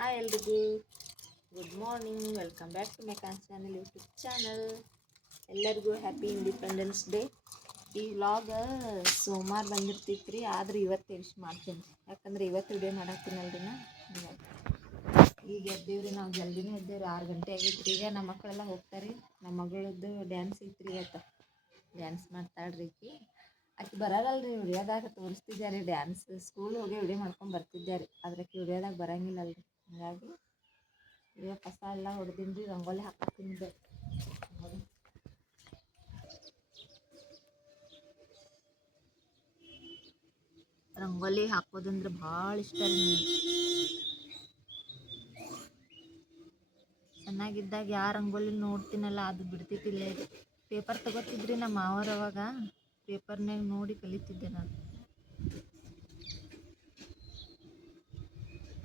Hi ಎಲ್ರಿಗೂ good morning, welcome back to my channel, YouTube channel. ಎಲ್ಲರಿಗೂ happy Independence Day. ಈ vlog ಸೋಮವಾರ ಬಂದಿರ್ತೈತ್ರಿ, ಆದ್ರೆ ಇವತ್ತು ಎಲ್ಸ್ ಮಾಡ್ತೀನಿ, ಯಾಕಂದ್ರೆ ಇವತ್ತು ವಿಡಿಯೋ ಮಾಡತ್ತೀನಲ್ರಿ ನಾ. ಈಗ ಎದ್ದೇವ್ರಿ, ನಾವು ಜಲ್ದಿನೇ ಎದ್ದೇವ್ರಿ, 6 ಗಂಟೆ ಆಗೈತ್ರಿ. ಈಗ ನಮ್ಮ ಮಕ್ಕಳೆಲ್ಲ ಹೋಗ್ತಾರೆ. ನಮ್ಮ ಮಗಳದ್ದು ಡ್ಯಾನ್ಸ್ ಐತ್ರಿ, ಇವತ್ತು ಡ್ಯಾನ್ಸ್ ಮಾಡ್ತಾಳ್ರಿ. ಆಕೆ ಬರಲ್ಲರಿ, ವಿಡಿಯೋದಾಗ ತೋರಿಸ್ತಿದ್ದಾರೆ ಡ್ಯಾನ್ಸ್. ಸ್ಕೂಲ್ ಹೋಗಿ ವಿಡಿಯೋ ಮಾಡ್ಕೊಂಡು ಬರ್ತಿದ್ದಾರೆ, ಆದ್ರೆ ವಿಡಿಯೋದಾಗ ಬರಂಗಿಲ್ಲಲ್ರಿ. ಹಾಗಾಗಿ ಈಗ ಕಸ ಎಲ್ಲ ಹೊಡೆದಿನ್ರಿ, ರಂಗೋಲಿ ಹಾಕತ್ತಿದ್ದೆ. ರಂಗೋಲಿ ಹಾಕೋದಂದ್ರೆ ಭಾಳ ಇಷ್ಟ ರೀ. ಚೆನ್ನಾಗಿದ್ದಾಗ ಯಾವ ರಂಗೋಲಿ ನೋಡ್ತೀನಲ್ಲ ಅದು ಬಿಡ್ತಿದ್ದಿಲ್ಲ. ಪೇಪರ್ ತಗೋತಿದ್ರಿ ನಮ್ಮ ಮಾವರು, ಅವಾಗ ಪೇಪರ್ನಾಗ ನೋಡಿ ಕಲಿತಿದ್ದೆ ನಾನು.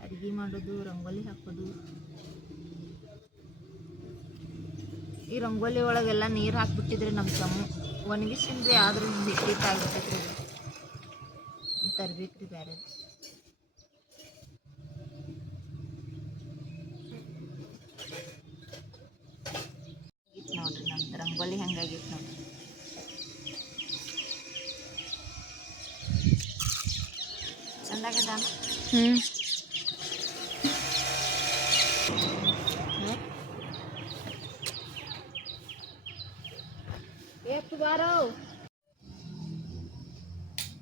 ಅಡುಗೆ ಮಾಡೋದು, ರಂಗೋಲಿ ಹಾಕೋದು. ಈ ರಂಗೋಲಿ ಒಳಗೆಲ್ಲ ನೀರು ಹಾಕ್ಬಿಟ್ಟಿದ್ರಿ ನಮ್ಮ ತಮ್ಮ, ಒಣಗಿಸಿನ್ರಿ, ಆದ್ರೂ ಹಿಟ್ಟಿಟ್ಟಾಗ್ಬಿಟ್ಟೈತ್ರಿ. ತರ್ಬೇಕ್ರಿ ಬೇರೆ. ನೋಡ್ರಿ ನಮ್ದು ರಂಗೋಲಿ ಹೆಂಗಾಗಿತ್ತು ನೋಡ್ರಿ. ಚಂದಾಗದ.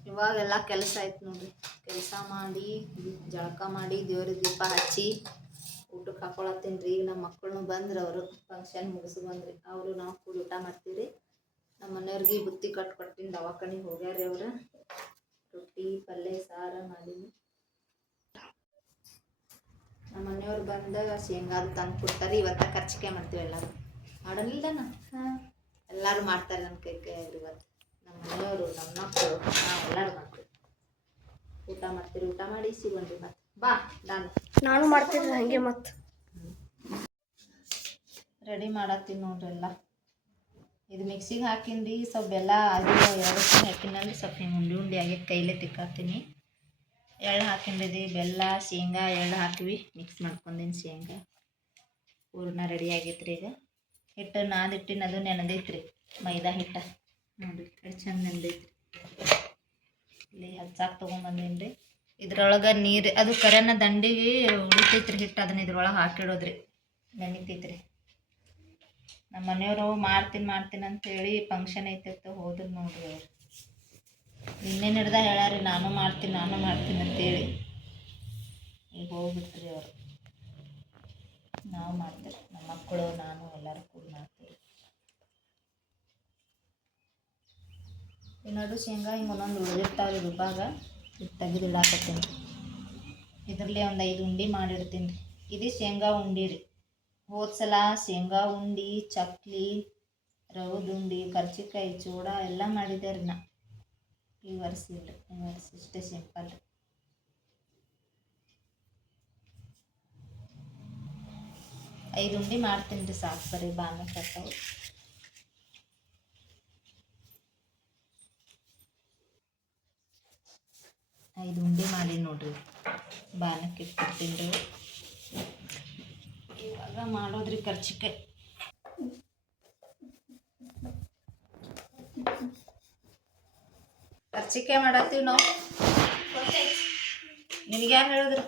ಇವಾಗೆಲ್ಲ ಕೆಲಸ ಆಯ್ತು ನೋಡ್ರಿ. ಕೆಲಸ ಮಾಡಿ, ಜಳಕ ಮಾಡಿ, ದೇವ್ರ ದೀಪ ಹಚ್ಚಿ ಊಟಕ್ಕೆ ಹಾಕೊಳತ್ತೀನಿ ರೀ. ಈಗ ನಮ್ಮ ಮಕ್ಕಳನ್ನು ಬಂದ್ರೆ, ಅವರು ಫಂಕ್ಷನ್ ಮುಗಿಸಿ ಬಂದ್ರಿ. ಅವರು ನಾವು ಕೂಡ ಊಟ ಮಾಡ್ತೀವಿ. ನಮ್ಮ ಮನೆಯವ್ರಿಗೆ ಬುತ್ತಿ ಕೊಟ್ಟಿನಿ, ದವಾಖಾನಿಗೆ ಹೋಗ್ಯಾರ್ರಿ ಅವರು. ರೊಟ್ಟಿ ಪಲ್ಯ ಸಾರು ಮಾಡೀನಿ. ನಮ್ಮ ಮನೆಯವ್ರು ಬಂದಾಗ ಶೇಂಗಾದ ತಂದು ಕೊಡ್ತಾರೆ. ಇವತ್ತ ಕರ್ಚಿಕೆ ಮಾಡ್ತೀವಿ, ಎಲ್ಲರೂ ಮಾಡೋನಿಲ್ದನ. ಎಲ್ಲರೂ ಮಾಡ್ತಾರೆ ನನ್ನ ಕೈ ಇವತ್ತು. ನಮ್ಮ ಮನೆಯವರು, ನಮ್ಮ ಮಕ್ಕಳು, ನಾವು ಎಲ್ಲರೂ ಮಾಡ್ತೀವಿ. ಊಟ ಮಾಡ್ತೀರಿ, ಊಟ ಮಾಡಿ ಸಿಗೋಣ್ರಿ. ಮತ್ತೆ ಬಾ, ನಾನು ಮಾಡ್ತೀನಿ ಹಂಗೆ. ಮತ್ತೆ ರೆಡಿ ಮಾಡತ್ತೀನಿ ನೋಡ್ರಿ. ಎಲ್ಲ ಇದು ಮಿಕ್ಸಿಗೆ ಹಾಕಿನ್ರಿ. ಸ್ವಲ್ಪ ಬೆಲ್ಲ ಅದು 2 ಸ್ಪೂನ್ ಹಾಕಿನಲ್ಲಿ, ಸ್ವಲ್ಪ ಹಿಂಗೆ ಉಂಡೆ ಉಂಡೆ ಆಗೈತೆ, ಕೈಲೇ ತಿಕ್ಕಾತೀನಿ. ಎಳ್ಳು ಹಾಕಿನ್ರಿ, ಬೆಲ್ಲ, ಶೇಂಗಾ, ಎಳ್ಳು ಹಾಕಿವಿ, ಮಿಕ್ಸ್ ಮಾಡ್ಕೊಂಡೀನಿ. ಶೇಂಗಾ ಹೂರ್ಣ ರೆಡಿ ಆಗೈತ್ರಿ. ಈಗ ಹಿಟ್ಟು ನಾದಿಟ್ಟಿನ, ಅದು ನೆನೆದೈತ್ರಿ, ಮೈದಾ ಹಿಟ್ಟ ನೋಡಿರಿ, ಎಷ್ಟು ಚಂದ ನೆನೆದೈತ್ರಿ. ಇಲ್ಲಿ ಹಚ್ಚಾಕ್ ತೊಗೊಂಬಂದೀನಿ ರೀ. ಇದ್ರೊಳಗೆ ನೀರು, ಅದು ಕರೆನ ದಂಡಿಗೆ ಉಳಿತೈತ್ರಿ ಹಿಟ್ಟು, ಅದನ್ನ ಇದ್ರೊಳಗೆ ಹಾಕಿಡೋದ್ರಿ, ನೆನಿತೈತ್ರಿ. ನಮ್ಮ ಮನೆಯವರು ಮಾಡ್ತೀನಿ ಅಂತೇಳಿ ಫಂಕ್ಷನ್ ಐತೈತೆ ಹೋದ್ರು ನೋಡ್ರಿ. ಅವ್ರು ನಿನ್ನೆ ಹಿಡ್ದ ಹೇಳ್ಯಾರಿ, ನಾನು ಮಾಡ್ತೀನಿ ಅಂತೇಳಿ. ಈಗ ಹೋಗ್ಬಿಟ್ರಿ ಅವರು. ನಾವು ಮಾಡ್ತೀವಿ, ನಮ್ಮ ಮಕ್ಕಳು, ನಾನು ಎಲ್ಲರೂ ಕೂಡ ಮಾಡ್ತೀವಿ. ಇನ್ನೊಂದು ಶೇಂಗಾ ಹಿಂಗೆ ಒಂದೊಂದು ಉಳಿದಿರ್ತಾವ್ರಿ ರುಬ್ಬಾಗ, ತೆಗೆದು ಇಡಾಕತ್ತೀನಿ. ಇದರಲ್ಲಿ ಒಂದು 5 ಉಂಡೆ ಮಾಡಿಡ್ತೀನಿ ರೀ. ಇದು ಶೇಂಗಾ ಉಂಡೆ ರೀ. ಹೋದ್ಸಲ ಶೇಂಗಾ ಉಂಡೆ, ಚಕ್ಲಿ, ರವದ ಉಂಡೆ, ಕರ್ಚಿಕಾಯಿ, ಚೂಡ ಎಲ್ಲ ಮಾಡಿದ್ದೆ ರೀ ನಾ. ಈ ವರ್ಷ ಇಲ್ರಿ, ಈ ವರ್ಷ ಇಷ್ಟೇ ಸಿಂಪಲ್ ರೀ. 5 ಉಂಡೆ ಮಾಡ್ತೀನಿ ರೀ, ಸಾಕು, ಬರೀ ಬಾನಕ್ಕೆ ಹಾಕ್ತಾವೆ. 5 ಉಂಡೆ ಮಾಡಿ ನೋಡ್ರಿ, ಬಾನಕ್ಕೆ ಇಟ್ಬಿಡ್ತೀನಿ ರೀ. ಇವಾಗ ಮಾಡೋದ್ರಿ ಕರ್ಚಿಕಾಯಿ. ಕರ್ಚಿಕಾಯಿ ಮಾಡತ್ತೀವಿ ನಾವು. ನಿನಗೆ ಯಾರು ಹೇಳಿದ್ರು?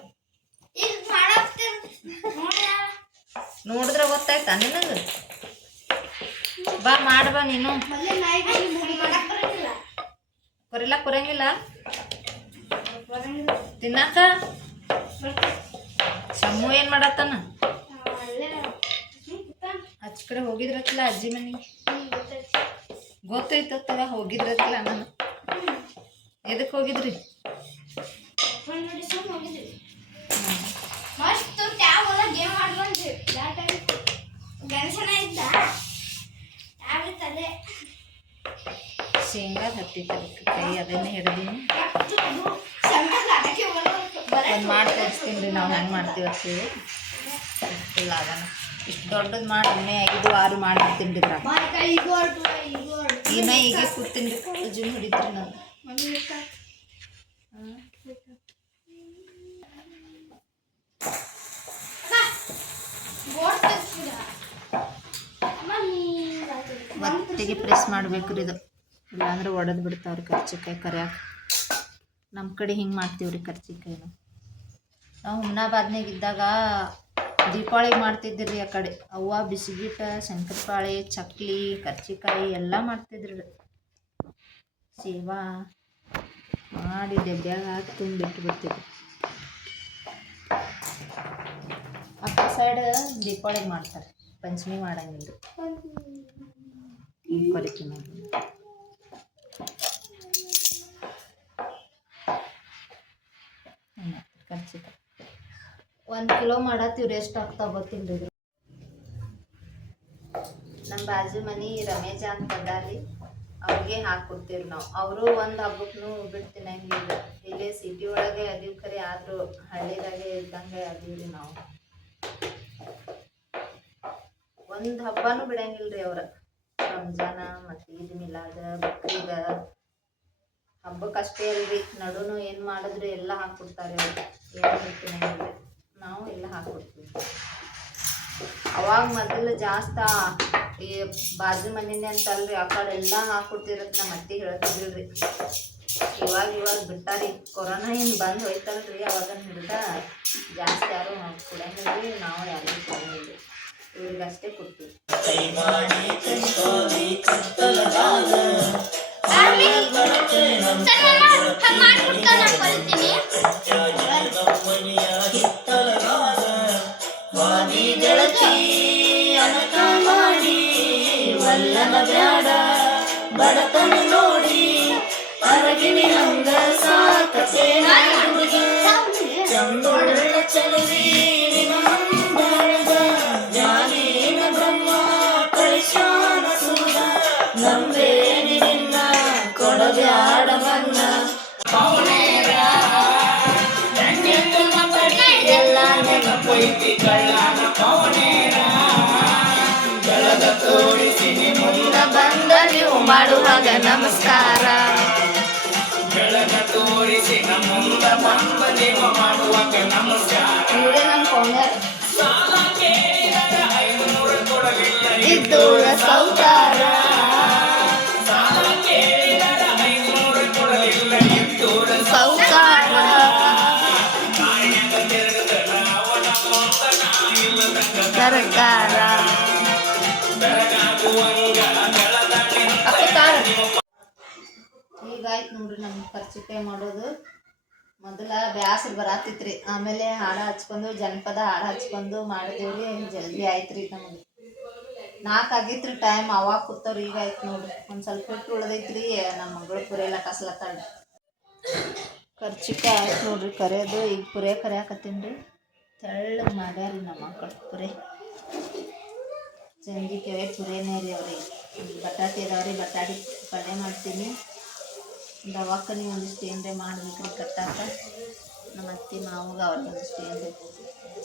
ನೋಡಿದ್ರೆ ಗೊತ್ತಾಯ್ತಾ ನಿನಗೆ? ಬಾ ಮಾಡ್ಬಾ ನೀನು. ಕೊರಿಲಕ್ಕೆ ಬರಂಗಿಲ್ಲ ತಿನ್ನಾಕ? ಶಮ್ಮು ಏನು ಮಾಡತ್ತಾನ? ಆಚ ಕಡೆ ಹೋಗಿದ್ರತ್ತಲ್ಲ ಅಜ್ಜಿ ಮನೆಗೆ. ಗೊತ್ತೈತತ್ತವ ಹೋಗಿದ್ರತ್ತಲ್ಲ. ನಾನು ಎದಕ್ಕೆ ಹೋಗಿದ್ರಿ? ಶೇಂಗಾ ಹತ್ತಿತ್ತು ಕೈ, ಅದನ್ನೇ ಹಿಡ್ದೀನಿ. ಒಂದು ಮಾಡಿ ತೋರಿಸ್ತೀನಿ ರೀ, ನಾವು ಹೆಂಗೆ ಮಾಡ್ತೀವಿ ಅಂತೇಳಿ. ಇಲ್ಲ ಅದನ್ನು ಇಷ್ಟು ದೊಡ್ಡದು ಮಾಡಿ 5-6 ಮಾಡಿರ್ತೀನಿ ರೀ. ಇನ್ನ ಈಗ ಕೂತೀನಿ ರೀ, ಪೂಜೆ ಹೊಡಿತ್ರಿ ನಾನು. ಗಟ್ಟಿಗೆ ಪ್ರೆಸ್ ಮಾಡ್ಬೇಕ್ರಿ ಇದು, ಇಲ್ಲಾಂದ್ರೆ ಒಡೆದು ಬಿಡ್ತಾವ್ರಿ ಕರ್ಚಿಕಾಯಿ ಕರಿಯಾಕ. ನಮ್ಮ ಕಡೆ ಹಿಂಗೆ ಮಾಡ್ತೀವ್ರಿ ಕರ್ಚಿಕಾಯಿನ. ನಾವು ಹುಮ್ನಾಬಾದ್ನಾಗ ಇದ್ದಾಗ ದೀಪಾವಳಿಗೆ ಮಾಡ್ತಿದ್ರಿ. ಆ ಕಡೆ ಅವ್ವ ಬಿಸಿಗಿಟ್ಟ ಶಂಕರಪಾಳೆ ಚಕ್ಲಿ ಕರ್ಚಿಕಾಯಿ ಎಲ್ಲ ಮಾಡ್ತಿದ್ರಿ. ಸೇವಾ ಮಾಡಿ ಡಬ್ಬ್ಯಾಗ ಹಾಕಿ ತುಂಬಿಟ್ಟು ಬಿಡ್ತಿದ್ವಿ. ಅಕ್ಕ ಸೈಡ್ ದೀಪಾವಳಿಗೆ ಮಾಡ್ತಾರೆ, ಪಂಚಮಿ ಮಾಡಂಗಿಲ್ಲ. ಕರಿತೀವಿ ನೋಡಿ. ಕರ್ಚಿಕಾಯಿ 1 ಕಿಲೋ ಮಾಡತ್ತೀವ್ರಿ, ಎಷ್ಟು ಆಗ್ತಾವ ಗೊತ್ತಿಲ್ಲ ರೀ. ನಮ್ಮ ಬಾಜು ಮನೆ ರಮೇಶ ಅಂತ ಅದಾರಿ, ಅವ್ರಿಗೆ ಹಾಕ್ಕೊಡ್ತೀವಿ ನಾವು. ಅವರು ಒಂದು ಹಬ್ಬಕ್ಕೂ ಬಿಟ್ಟು ತಿನ್ನಂಗಿಲ್ಲ. ಇಲ್ಲೇ ಸಿಟಿ ಒಳಗೆ ಅದೀವಿ ಖರೆ, ಆದರೂ ಹಳ್ಳಿದಾಗೆ ಇದ್ದಂಗೆ ಅದೀವ್ರಿ ನಾವು. ಒಂದು ಹಬ್ಬನೂ ಬಿಡಂಗಿಲ್ಲ ರೀ ಅವ್ರ. ರಂಜಾನ ಮತ್ತು ಈದ್ ಮಿಲಾದ ಬಕ್ರೀದ ಹಬ್ಬಕ್ಕೆ ಅಷ್ಟೇ ಅಲ್ರಿ, ನಡುನು ಏನು ಮಾಡಿದ್ರು ಎಲ್ಲ ಹಾಕ್ಕೊಡ್ತಾರೆ ಅವ್ರು. ಏನು ತಿನ್ನಂಗಿಲ್ಲ, ನಾವು ಎಲ್ಲ ಹಾಕ್ಕೊಡ್ತೀವಿ. ಅವಾಗ ಮೊದಲು ಜಾಸ್ತಿ ಈ ಬಾಜು ಮನೆಯೇ ಅಂತಲ್ರಿ, ಆ ಕಡೆ ಎಲ್ಲ ಹಾಕ್ಕೊಡ್ತಿರತ್ತೆ ನಮ್ಮ ಅತ್ತಿ ಹೇಳ್ತಿದ್ರಿ. ಇವಾಗ ಬಿಟ್ಟಾರಿ, ಕೊರೋನಾ ಏನು ಬಂದು ಹೋಯ್ತಲ್ರಿ, ಅವಾಗ ಹಿಡ್ದ ಜಾಸ್ತಿ ಯಾರು ಕೊಡಂಗಿಲ್ರಿ, ನಾವು ಯಾರಿಗೂ ಕೊಡಂಗಿಲ್ರಿ, ಇವ್ರಿಗಷ್ಟೇ ಕೊಡ್ತೀವಿ. ಬ್ಯಾಡ ಬಡತನ ನೋಡಿ ಅರಗಿನಿ ಹಂಗ ಸಾಕತೆ ಚಂದೊಳ್ಳ ಚಲುವಿ ಜಾನೀನ ಬ್ರಹ್ಮ ಕಳಿಸ್ಯಾನ ಸೂರ ನಂಬೇನಿ ನಿನ್ನ ಕೊಡಬ್ಯಾಡ ಮನ್ನ ಎಲ್ಲ ನೆನಪೈತಿ ಕಳ್ಳನ ಪವನೇರ ಬೆಳಗ ತೋರಿಸಿ ಮುಂದ ಬಂದ ನೀವು ಮಾಡುವಾಗ ನಮಸ್ಕಾರ. ಬೆಳಗ ತೋರಿಸಿ ಮುಂದ ಬಂದ ನೀವು ಮಾಡುವಾಗ ನಮಸ್ಕಾರ. ಇವರೇ ನಮ್ಮ ಪೌನ್ಯಾರ. ಸಾಲ ಕೇಳಿದರ 500 ಕೊಡಲಿಲ್ಲ ಇದ್ದೂರ ಸೌಕಾರ. ಸಾಲ ಕೇಳಿದರ 500 ಕೊಡಲಿಲ್ಲ ಇದ್ದೂರ ಸೌಕಾರ. ಸರ್ಕಾರ ಹೀಗಾಯ್ತು ನೋಡ್ರಿ ನಮ್ಮ ಕರ್ಚಿಕಾಯಿ ಮಾಡೋದು. ಮೊದಲ ಬ್ಯಾಸ್ರ ಬರಾತಿತ್ರಿ, ಆಮೇಲೆ ಹಾಡ ಹಚ್ಕೊಂಡು ಜನಪದ ಹಾಡು ಹಚ್ಕೊಂಡು ಮಾಡಿದೇವ್ರಿ. ಜಲ್ದಿ ಆಯ್ತು ರೀ, ನಮಗೆ 4 ಆಗಿತ್ರಿ ಟೈಮ್. ಅವಾಗ ಕೂತವ್ರು, ಈಗ ಆಯ್ತು ನೋಡ್ರಿ. ಒಂದು ಸ್ವಲ್ಪ ಹಿಟ್ಟು ಉಳ್ದೈತ್ರಿ, ನಮ್ಮ ಮಗಳು ಪುರಿಯೆಲ್ಲ ಕಸ್ಲತ್ತಾಳ. ಕರ್ಚಿಕಾಯಿ ಆಯ್ತು ನೋಡ್ರಿ ಕರಿಯೋದು. ಈಗ ಪುರಿಯ ಕರಿಯಾಕತ್ತೀನಿ ರೀ. ತೆಳ್ಳಗೆ ಮಾಡ್ಯಾರಿ ನಮ್ಮ ಮಕ್ಕಳು ಪುರಿ. ಸಂಜಿಕೆ ಪುರಿಯೇ ರೀ ಅವ್ರಿಗೆ. ಬಟಾಟೆ ಇದಾವ್ರಿ, ಬಟಾಟೆ ಪಲ್ಯ ಮಾಡ್ತೀನಿ. ದವಾಖಾನೆ ಒಂದಿಷ್ಟು ಏನ್ರೆ ಮಾಡ್ಬೇಕ್ರಿ ಕಟ್ಟಾಕ. ನಮ್ಮ ಅತ್ತಿ ಮಾವಾಗ ಅವ್ರಿಗೆ ಒಂದಿಷ್ಟು ಏನ್ರಿ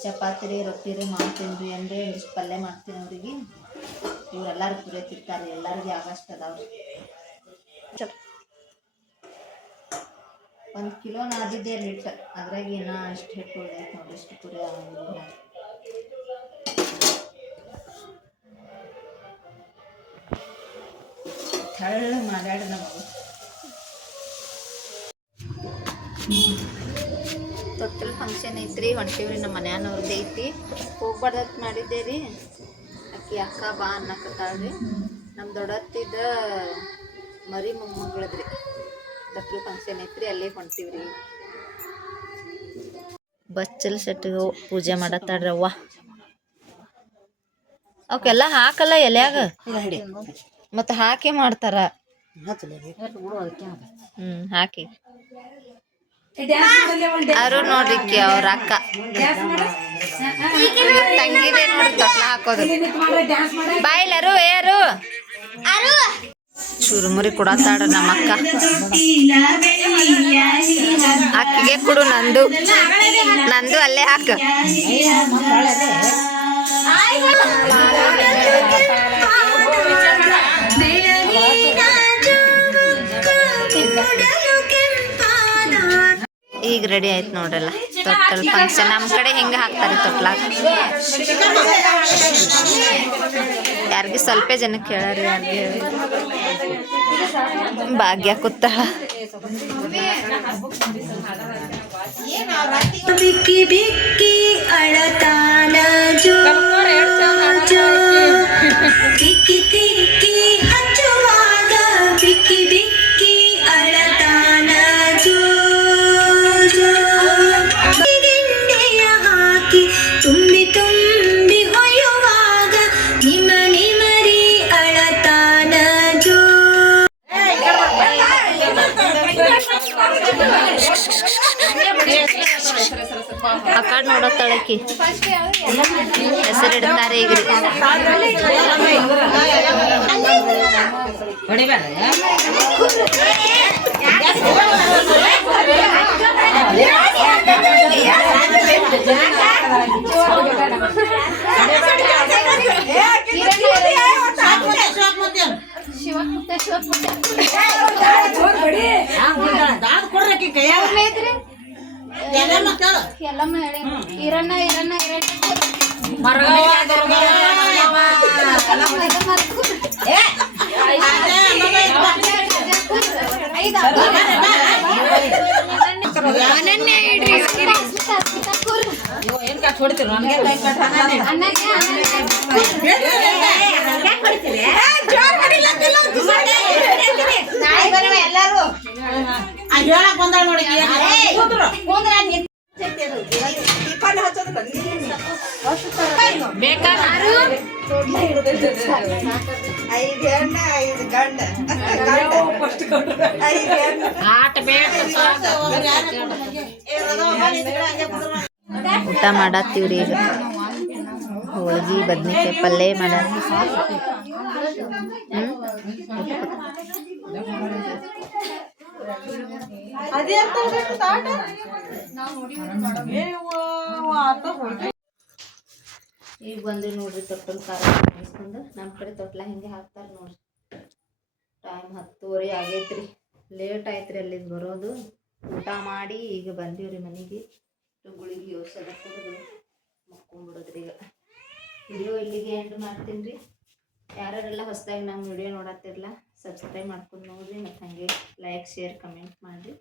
ಚಪಾತಿ ರೀ ರೊಟ್ಟಿ ರೀ ಮಾಡ್ತೀನಿ ರೀ. ಅಂದರೆ ಒಂದಿಷ್ಟು ಪಲ್ಯ ಮಾಡ್ತೀನಿ ಅವ್ರಿಗೆ. ಇವರೆಲ್ಲರೂ ಪುರಿ ತಿಂತಾರೆ, ಎಲ್ಲರಿಗೆ ಆಗಷ್ಟು ಅದಾವ್ರಿ. 1 ಕಿಲೋ ನಾದಿದ್ದೆ ಹಿಟ್ಟು, ಅದ್ರಾಗ ಏನೋ ಅಷ್ಟು ಹಿಟ್ಟು ಉಳ್ದೈತೆ ನೋಡಿ. ಇಷ್ಟು ಪುರಿ ಆಗಿಲ್ಲ. ತೆಳ್ಳಗೆ ಮಾಡ್ಯಾಡ ನಮಗೂ. ತೊಟ್ಟಲ್ ಫಂಕ್ಷನ್ ಐತ್ರಿ, ಹೊಂಟೀವ್ರಿ. ನಮ್ಮ ಮನ್ಯಾನವ್ರದ್ದು ಐತಿ, ಹೋಗ್ಬಾರ್ದತ್ ಮಾಡಿದ್ದೆ ರೀ. ಅಕ್ಕಿ ಅಕ್ಕ ಬಾ ಅನ್ನಕತ್ತಾಳ್ರಿ. ನಮ್ಮ ದೊಡ್ಡತ್ತಿದ ಮರಿ ಮೊಮ್ಮಗಳದ್ರಿ ತೊಟ್ಟಲ್ ಫಂಕ್ಷನ್ ಐತ್ರಿ, ಅಲ್ಲೇ ಹೊಂಟೀವ್ರಿ. ಬಚ್ಚಲ್ ಸೆಟ್ಟಿಗೆ ಪೂಜೆ ಮಾಡತ್ತಾಳ್ರಿ ಅವ್ವ. ಅವಕ್ಕೆಲ್ಲ ಹಾಕಲ್ಲ ಎಲ್ಯಾಗ, ಮತ್ತು ಹಾಕಿ ಮಾಡ್ತಾರ. ಹಾಕಿ ಅವರು ನೋಡ್ಲಿಕ್ಕೆ ಅವ್ರ ಅಕ್ಕ ತಂಗಿದೆ ನೋಡಿ ತೊಟ್ಲ ಹಾಕೋದು. ಬಾಯಿಲ್ಲರು ಯಾರು ಚುರುಮುರಿ ಕೊಡತ್ತಾಡ ನಮ್ಮ ಅಕ್ಕ. ಅಕ್ಕಿಗೆ ಕೊಡು, ನಂದು ಅಲ್ಲೇ ಹಾಕ. ಈಗ ರೆಡಿ ಆಯ್ತು ನೋಡ್ರಲ್ಲ ತೊಟ್ಟಲ್ ಫಂಕ್ಷನ್. ನಮ್ಮ ಕಡೆ ಹಿಂಗೆ ಹಾಕ್ತಾರೆ ತೊಟ್ಲಾಗ. ಯಾರಿಗೆ ಸ್ವಲ್ಪ ಜನಕ್ಕೆ ಹೇಳಾರಿ, ಯಾರಿಗೆ ಭಾಗ್ಯ ಕೂತಾಳ. ಬಿಕ್ಕಿ ಬಿಕ್ಕಿ ಅಳತಾನ ಜೋ ಜೋ ತಿಕ್ಕಿ ತಿಕ್ಕಿ ಹಚ್ಚುವಾಗ ಬಿಕ್ಕಿ ಬಿಕ್ಕಿ ಅಳತಾನ ಜೋ ಜೋ ಗಿಂಡೆಯ ಹಾಕಿ ತುಂಬಿ ತುಂಬಿ ಹೊಯ್ಯುವಾಗ ನಿಮ ನಿಮರಿ ಅಳತಾನ ಜೋ. ಆ ಕಡೆ ನೋಡತ್ತಾಳಕಿ ಹೆಸರಿಡ್ತಾರೆ ಈಗ. ಎಲ್ಲಮ್ಮ ಹೇಳಿ ಇರಣ್ಣ ಇರಣ್ಣ ಹೇಳಕ್ ಬಂದಾಳ ನೋಡಿ. ಊಟ ಮಾಡತ್ತೀವ್ರಿ ಈಗ. ಹೋಳ್ಗಿ ಬದ್ನಿಕಾಯಿ ಪಲ್ಯ ಮಾಡತ್ತೀವಿ. ಈಗ ಬಂದು ನೋಡ್ರಿ ತೊಟ್ಟಲ್ ಖಾರ ಮಾಡಿಸ್ಕೊಂಡು. ನಮ್ಮ ಕಡೆ ತೊಟ್ಲ ಹಿಂಗೆ ಹಾಕ್ತಾರೆ ನೋಡ್ರಿ. ಟೈಮ್ 10:30 ಆಗೈತ್ರಿ. ಲೇಟ್ ಆಯ್ತ್ರಿ ಅಲ್ಲಿಗೆ ಬರೋದು. ಊಟ ಮಾಡಿ ಈಗ ಬಂದೀವ್ರಿ ಮನೆಗೆ. ಗುಳಿಗೆ ಔಷಧ ಕುಡಿದು ಮಕ್ಕೊಂಡ್ಬಿಡೋದ್ರಿ ಈಗ. ವಿಡಿಯೋ ಇಲ್ಲಿಗೆ ಎಂಡ್ ಮಾಡ್ತೀನಿ ರೀ. ಯಾರೆಲ್ಲ ಹೊಸದಾಗಿ ನಮ್ಮ ವಿಡಿಯೋ ನೋಡತ್ತಿರಲ್ಲ ಸಬ್ಸ್ಕ್ರೈಬ್ ಮಾಡ್ಕೊಂಡು ನೋಡ್ರಿ. ಮತ್ತು ಹಾಗೆ ಲೈಕ್ ಶೇರ್ ಕಮೆಂಟ್ ಮಾಡಿರಿ.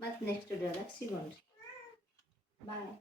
ಮತ್ತು ನೆಕ್ಸ್ಟ್ ವಿಡಿಯೋದಾಗ ಸಿಗೋಣ್ರಿ. ಬಾಯ್.